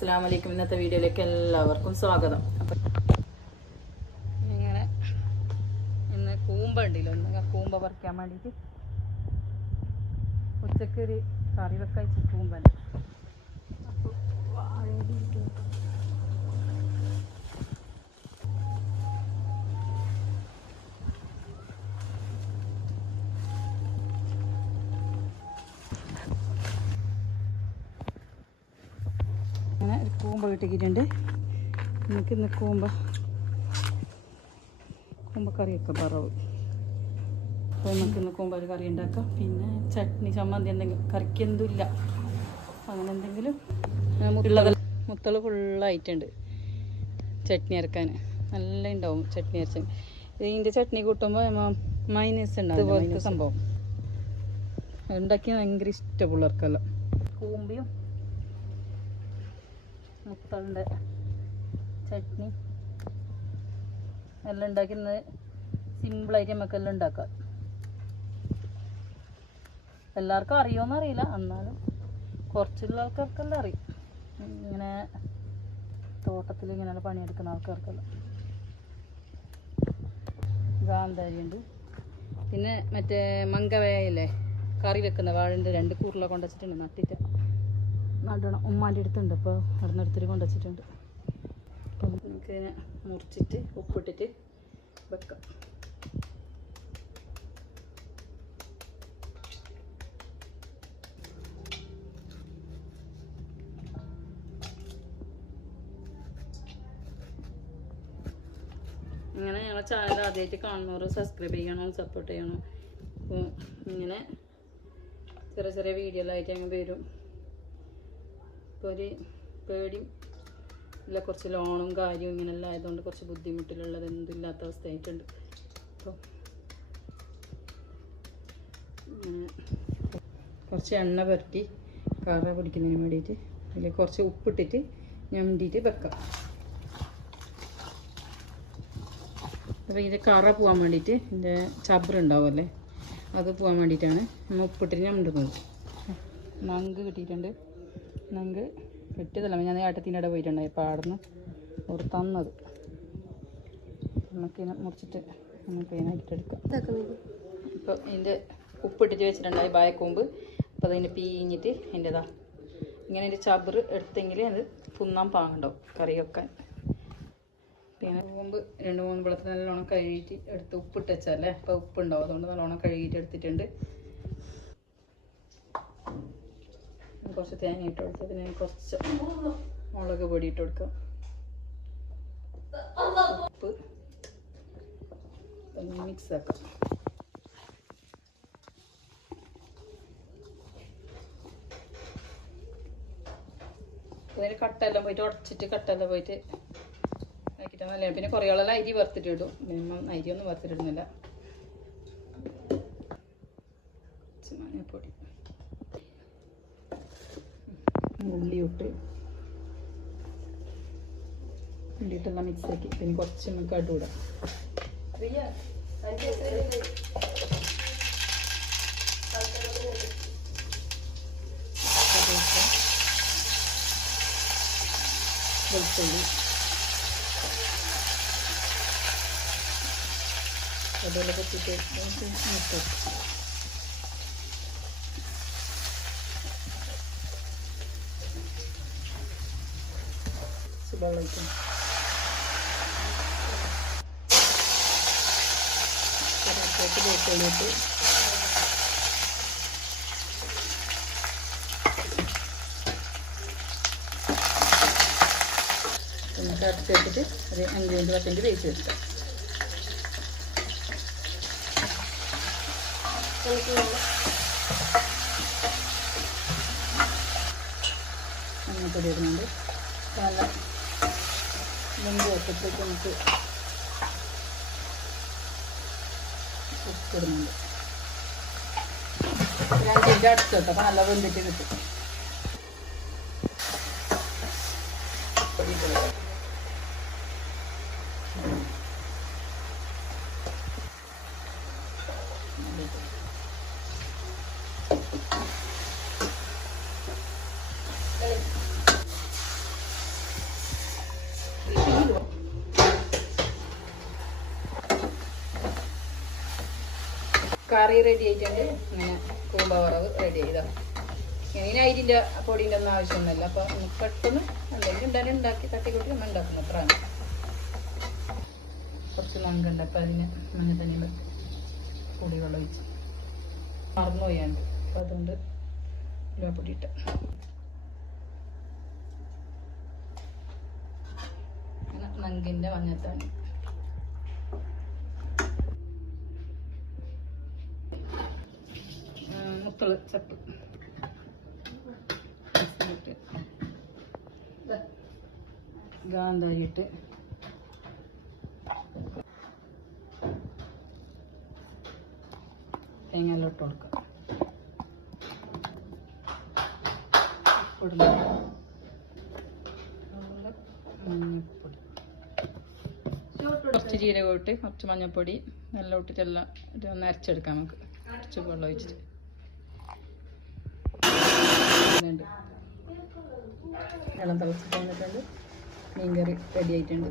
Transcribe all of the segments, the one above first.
അസ്സാം വലൈക്കും ഇന്നത്തെ വീഡിയോയിലേക്ക് എല്ലാവർക്കും സ്വാഗതം. അപ്പൊ ഇങ്ങനെ ഇന്ന് കൂമ്പ ഉണ്ടല്ലോ ഇന്ന് കൂമ്പ പറിക്കാൻ വേണ്ടിയിട്ട് ഉച്ചയ്ക്ക് ഒരു കറി വെക്കാൻ കൂമ്പല്ല? അപ്പോൾ കൂമ്പ കിട്ടിക്കിട്ടുണ്ട്. നമുക്ക് ഇന്ന് കൂമ്പ കൂമ്പക്കറിയൊക്കെ പറവ്. അപ്പോൾ നമുക്ക് ഇന്ന് കൂമ്പ ഒരു കറി ഉണ്ടാക്കാം. പിന്നെ ചട്നി ചമ്മന്തി എന്തെങ്കിലും കറിക്ക് എന്തുമില്ല. അങ്ങനെ എന്തെങ്കിലും ഉള്ളത്. മുത്തൾ ഫുള്ളായിട്ടുണ്ട് ചട്നി അരക്കാൻ. നല്ല ഉണ്ടാവും ചട്നി അരച്ചാൽ ഇതിന്റെ ചട്നി കൂട്ടുമ്പോൾ മൈനസ് ഉണ്ടാവും ഇതുപോലത്തെ സംഭവം. ഉണ്ടാക്കി ഭയങ്കര ഇഷ്ടം പിള്ളേർക്കെല്ലാം കൂമ്പിയും മുത്തളിന്റെ ചട്നി. എല്ലാം ഉണ്ടാക്കുന്നത് സിമ്പിളായിട്ട് നമുക്കെല്ലാം ഉണ്ടാക്കാം. എല്ലാവർക്കും അറിയുമെന്ന് അറിയില്ല. എന്നാലും കുറച്ചുള്ള ആൾക്കാർക്കെല്ലാം അറിയും. ഇങ്ങനെ തോട്ടത്തിൽ ഇങ്ങനെ പണിയെടുക്കുന്ന ആൾക്കാർക്കെല്ലാം. ഗാന്ധാരിയുണ്ട് പിന്നെ മറ്റേ മങ്കവയല്ലേ? കറി വെക്കുന്ന വാഴന്റെ രണ്ട് കൂറിലൊക്കെ കൊണ്ടുവച്ചിട്ടുണ്ട്. നട്ടിട്ട്. നടണം ഉമ്മാന്റെ അടുത്തുണ്ട്. അപ്പോൾ അവിടെ നിന്ന് എടുത്തിട്ട് കൊണ്ടുവച്ചിട്ടുണ്ട്. അപ്പം നമുക്ക് മുറിച്ചിട്ട് ഉപ്പിട്ടിട്ട് വെക്കാം. ഇങ്ങനെ ഞങ്ങളെ ചാനൽ ആദ്യമായിട്ട് കാണുന്നവർ സബ്സ്ക്രൈബ് ചെയ്യണം സപ്പോർട്ട് ചെയ്യണം. ഇങ്ങനെ ചെറിയ ചെറിയ വീഡിയോയിലായിട്ട് അങ്ങ് വരും. ഇപ്പോൾ ഒരു പേടിയും ഇല്ല. കുറച്ച് ലോണും കാര്യവും ഇങ്ങനെല്ലാം ആയതുകൊണ്ട് കുറച്ച് ബുദ്ധിമുട്ടിലുള്ളത് എന്തും ഇല്ലാത്ത അവസ്ഥയായിട്ടുണ്ട്. അപ്പോൾ കുറച്ച് എണ്ണ പുരട്ടി കറ പിടിക്കുന്നതിന് വേണ്ടിയിട്ട് അതിൽ കുറച്ച് ഉപ്പിട്ടിട്ട് ഞണ്ടിയിട്ട് വെക്കാം. അപ്പോൾ ഇതിന്റെ കറ പോകാൻ വേണ്ടിയിട്ട് ഇതിന്റെ ചബ്രുണ്ടാവുമല്ലേ അത് പോകാൻ വേണ്ടിയിട്ടാണ് നമ്മൾ ഉപ്പിട്ടിട്ട് ഞണ്ടുന്നത്. നങ്ക് കിട്ടിയിട്ടുണ്ട്. നങ്ക് കിട്ടിയതല്ല ഞാൻ ഏട്ടത്തിന്റെ ഇടയിൽ പോയിട്ടുണ്ടായി. അപ്പോൾ അവിടെ നിന്ന് അവർ തന്നത്. നമുക്കിതിനെ മുറിച്ചിട്ട് നമുക്ക് ഇതിനായിട്ട് എടുക്കാം. ഇപ്പോൾ ഇതിന്റെ ഉപ്പിട്ടിട്ട് വെച്ചിട്ടുണ്ടായി ബായക്കൂമ്പ്. അപ്പോൾ അതിന് പീഞ്ഞിട്ട് അതിന്റെതാ ഇങ്ങനെ എന്റെ ചബറ് എടുത്തെങ്കിൽ അത് പുന്നാൻ പാങ്ങുണ്ടാവും കറി വെക്കാൻ പിന്നെ കൂമ്പ് രണ്ട് മൂന്ന് വെള്ളത്തിൽ നല്ലോണം കഴുകിയിട്ട് എടുത്ത് ഉപ്പിട്ട് വെച്ചല്ലേ അപ്പോൾ ഉപ്പുണ്ടാവും. അതുകൊണ്ട് നല്ലോണം കഴുകിയിട്ട് എടുത്തിട്ടുണ്ട്. കുറച്ച് തേങ്ങ ഇട്ട് കൊടുക്കുക പിന്നെ കുറച്ച് മുളക് പൊടി ഇട്ട് കൊടുക്കുക ഉപ്പ് മിക്സ് ആക്കാം അതിന് കട്ടെല്ലാം പോയിട്ട് ഉടച്ചിട്ട് കട്ടെല്ലാം പോയിട്ട് ആക്കിയിട്ട് നല്ല പിന്നെ കുറേ ആളെല്ലാം അരി വറുത്തിട്ട് ഇടും മിനിമം അരിയൊന്നും വറുത്തിട്ടിടുന്നില്ല കുറച്ച് മഞ്ഞൾപ്പൊടി ഉള്ളി ഇട്ട് ഉള്ളിയിട്ടെല്ലാം മിക്സ് ആക്കി. പിന്നെ കുറച്ച് നമുക്ക് അടുവിടാം വെളുത്തുള്ളി. അതുപോലെ പറ്റിയിട്ട് നമുക്ക് വെള്ളം ഒഴിക്കണം അടുത്ത് വെച്ചിട്ട് ഒരു അഞ്ച് മിനിറ്റ് പത്ത് മിനിറ്റ് വേവിച്ച് എടുക്കാം മഞ്ഞൾപ്പൊടി ഇടുന്നുണ്ട് നല്ല മുമ്പ് വെച്ചപ്പോഴേക്ക് നമുക്ക് ഉപ്പിടുന്നുണ്ട് രണ്ടിന്റെ അടുത്ത് കേട്ടോ നല്ല വെന്തിട്ട് കിട്ടും പൊടി ഇട്ട് കൊടുക്കാം. കറി റെഡി ആയിട്ടുണ്ട്. ഇങ്ങനെ കൂമ്പ വറവ് റെഡി ആയതാ ഇങ്ങനെ അരിന്റെ പൊടിന്റെ ഒന്നും ആവശ്യമൊന്നുമില്ല. അപ്പോൾ പെട്ടെന്ന് എന്തെങ്കിലും ഉണ്ടാക്കി ഉണ്ടാക്കി തട്ടിക്കൂട്ടി നമ്മൾ ഉണ്ടാക്കുന്നു അത്രയാണ്. കുറച്ച് നങ്കുണ്ട് അപ്പൊ അതിന് മഞ്ഞ തന്നെ പൊടിവെള്ളം ഒഴിച്ച്. മറന്നു പോയാണ്ട് അപ്പൊ അതുകൊണ്ട് ഉലുവപ്പൊടി ഇട്ട. നങ്കിന്റെ മഞ്ഞത്താണി മുത്തൾ ചപ്പ് ഇട്ട് ഇട്ട് കൊടുക്കാം ഉപ്പിടുന്നു. മഞ്ഞപ്പൊടി. കുറച്ച് ജീരകം ഇട്ട് കുറച്ച് മഞ്ഞപ്പൊടി നല്ല ഇട്ടിട്ടെല്ലാം ഒന്ന് അരച്ചെടുക്കാം നമുക്ക്. കുറച്ച് വെള്ളം ഒഴിച്ചിട്ട് ഇതുണ്ട്. വെള്ളം തിളച്ചിട്ട് വന്നിട്ടുണ്ട്. മീൻകറി റെഡി ആയിട്ടുണ്ട്.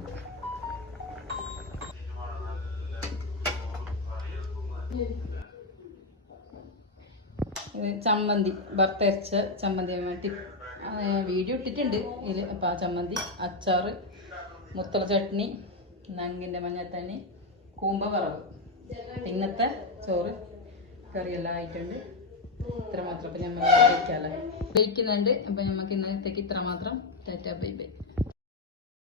ചമ്മന്തി വറുത്തരച്ച ചമ്മന്തി വേണ്ടി വീഡിയോ ഇട്ടിട്ടുണ്ട്. ഇതിൽ അപ്പോൾ ആ ചമ്മന്തി അച്ചാറ് മുത്തള ചട്നി നങ്ങിന്റെ മഞ്ഞത്തണ്ണി കൂമ്പ വറവ്. ഇന്നത്തെ ചോറ് കറിയെല്ലാം ആയിട്ടുണ്ട്. ഇത്ര മാത്രം അപ്പം നമ്മൾ കഴിക്കാമല്ലോ കഴിക്കുന്നുണ്ട് അപ്പം നമുക്ക് ഇന്നത്തേക്ക് ഇത്ര മാത്രം ടാറ്റ ബൈ ബൈ.